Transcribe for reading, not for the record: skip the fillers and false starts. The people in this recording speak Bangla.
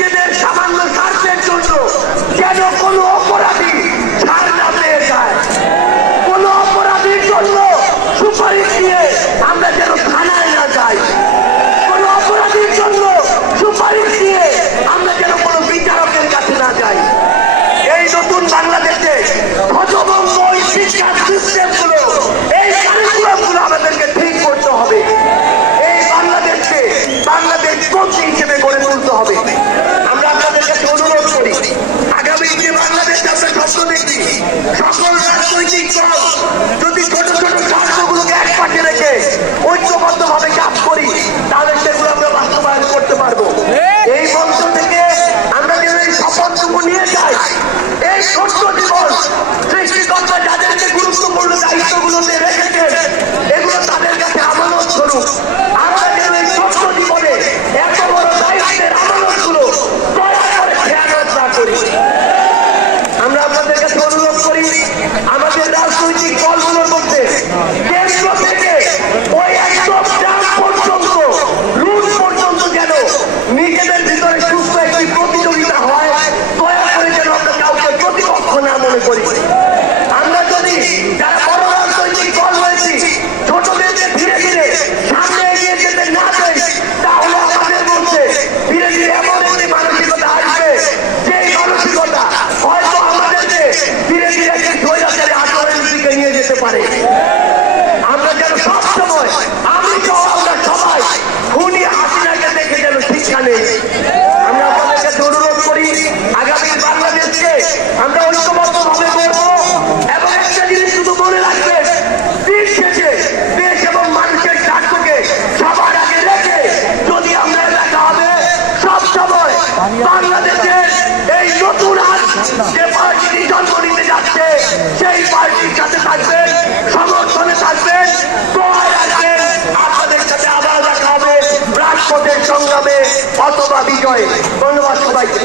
নিজেদের সামান্য স্বার্থের জন্য যেন কোনো অপরাধী ছাড় না পেয়ে যায়, কোনো অপরাধীর জন্য সুপারিশ দিয়ে আমরা যেন থানায় না যাই, কোনো অপরাধীর জন্য সুপারিশ দিয়ে আমরা যেন কোনো বিচারকের কাছে না যাই। এই নতুন বাংলাদেশে হতভম্ব ওই শিক্ষা সিস্টেমগুলো, এই কারিকুলামগুলো আমাদেরকে ঠিক করতে হবে। এই বাংলাদেশকে বাংলাদেশ পন্থী হিসেবে গড়ে তুলতে হবে। আমরা আপনাদের কাছে অনুরোধ করি, আগামী যে বাংলাদেশ আমরা স্বপ্ন দেখি, সকল রাজনৈতিক দল যদি ছোট ছোট স্বার্থগুলোকে এক পাশে রেখে ঐক্যবদ্ধভাবে কাজ করি, তাহলে সেগুলো আমরা বাস্তবায়ন করতে পারবো। এই মঞ্চ থেকে আমরা যেন এই শপথটুকু নিয়ে যাই, এই ছোট্ট জীবন সৃষ্টিকর্তা যাদেরকে গুরুত্বপূর্ণ দায়িত্বগুলোতে রেখেছেন, এগুলো তাদের কাছে আমানত স্বরূপ। আমরা যেন এই ছোট্ট জীবনে এত বড় দায়িত্বের আমানতগুলো দয়া করে খেয়ানত না করি। আমরা আপনাদের কাছে অনুরোধ করি, আমাদের রাজনৈতিক দলগুলোর মধ্যে কেন্দ্র থেকে ওই একদম গ্রাম পর্যন্ত, রুট পর্যন্ত যেন নিজেদের ভিতরে সুস্থ একটি প্রতিযোগিতা হয়, দয়া করে যেন আমরা কাউকে প্রতিপক্ষ না মনে করি। আমরা যদি যারা বড় রাজনৈতিক দল রয়েছি ছোটদেরকে ধীরে ধীরে সামনে এগিয়ে যেতে না চাই, তাহলে আমাদের মধ্যে ধীরে ধীরে এমন একটি মানসিকতা আসবে, যেই মানসিকতা হয়তো আমাদেরকে ধীরে ধীরে একটি স্বৈরাচারী আচরণের দিকে নিয়ে যেতে পারে। আমরা যেন সবসময়, আমি সহ আমরা সবাই খুনি হাসিনাকে দেখে যেন শিক্ষা নেই। আমরা আপনাদের কাছে অনুরোধ করি, আগামী বাংলাদেশকে আমরা ঐক্যবদ্ধভাবে করবো এবং একটা জিনিস শুধু মনে রাখবেন, দিন শেষে দেশ এবং মানুষের স্বার্থকে সবার আগে রেখে যদি আমরা দেখা হবে সব সময় বাংলাদেশের এই নতুন যে পার্টি জন্ম নিতে যাচ্ছে, সেই পার্টির সাথে থাকবেন, সমর্থনে থাকবেন, দোয়ায় রাখবেন। আপনাদের সাথে আবার দেখা হবে রাজপথের সংগ্রামে অথবা বিজয়ে। ধন্যবাদ সবাইকে।